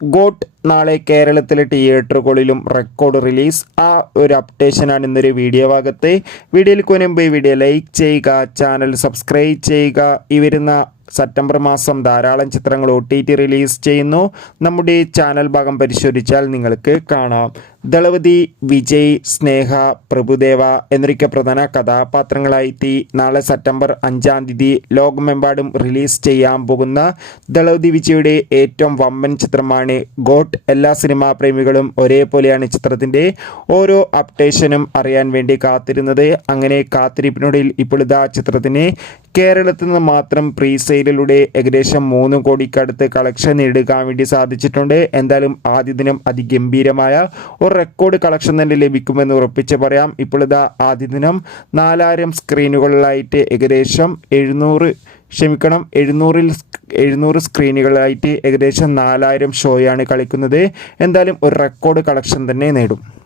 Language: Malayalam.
ഗോട്ട് നാളെ കേരളത്തിലെ തിയേറ്ററുകളിലും റെക്കോർഡ് റിലീസ്. ആ ഒരു അപ്ഡേഷനാണ് ഇന്നൊരു വീഡിയോ ഭാഗത്ത്. വീഡിയോയിൽ ഈ വീഡിയോ ലൈക്ക് ചെയ്യുക ചാനൽ സബ്സ്ക്രൈബ് ചെയ്യുക. ഈ വരുന്ന സെപ്റ്റംബർ മാസം ധാരാളം ചിത്രങ്ങൾ ഒ ടി റിലീസ് ചെയ്യുന്നു. നമ്മുടെ ചാനൽ ഭാഗം പരിശോധിച്ചാൽ നിങ്ങൾക്ക് കാണാം. ദളപതി വിജയ് സ്നേഹ പ്രഭുദേവ എന്നിവയ്ക്ക് പ്രധാന കഥാപാത്രങ്ങളായിത്തി നാളെ സെപ്റ്റംബർ അഞ്ചാം തീയതി ലോകമെമ്പാടും റിലീസ് ചെയ്യാൻ പോകുന്ന ദളപതി വിജയുടെ ഏറ്റവും വമ്പൻ ചിത്രമാണ് ഗോട്ട്. എല്ലാ സിനിമാ പ്രേമികളും ഒരേപോലെയാണ് ചിത്രത്തിന്റെ ഓരോ അപ്ഡേഷനും അറിയാൻ വേണ്ടി കാത്തിരുന്നത്. അങ്ങനെ കാത്തിരിപ്പിനൊടിയിൽ ഇപ്പോൾ ഇതാ ചിത്രത്തിന് കേരളത്തിൽ നിന്ന് മാത്രം പ്രീ സെയിലിലൂടെ ഏകദേശം മൂന്ന് കോടിക്കടുത്ത് കളക്ഷൻ നേടുക വേണ്ടി സാധിച്ചിട്ടുണ്ട്. എന്തായാലും ആദ്യ ദിനം അതിഗംഭീരമായ ഒരു റെക്കോർഡ് കളക്ഷൻ തന്നെ ലഭിക്കുമെന്ന് ഉറപ്പിച്ച് പറയാം. ഇപ്പോൾ ഇതാ ആദ്യ ദിനം. നാലായിരം സ്ക്രീനുകളിലായിട്ട് ഏകദേശം എഴുന്നൂറ് ക്ഷമിക്കണം എഴുന്നൂറിൽ എഴുന്നൂറ് സ്ക്രീനുകളായിട്ട് ഏകദേശം നാലായിരം ഷോയാണ് കളിക്കുന്നത്. എന്തായാലും ഒരു റെക്കോർഡ് കളക്ഷൻ തന്നെ നേടും.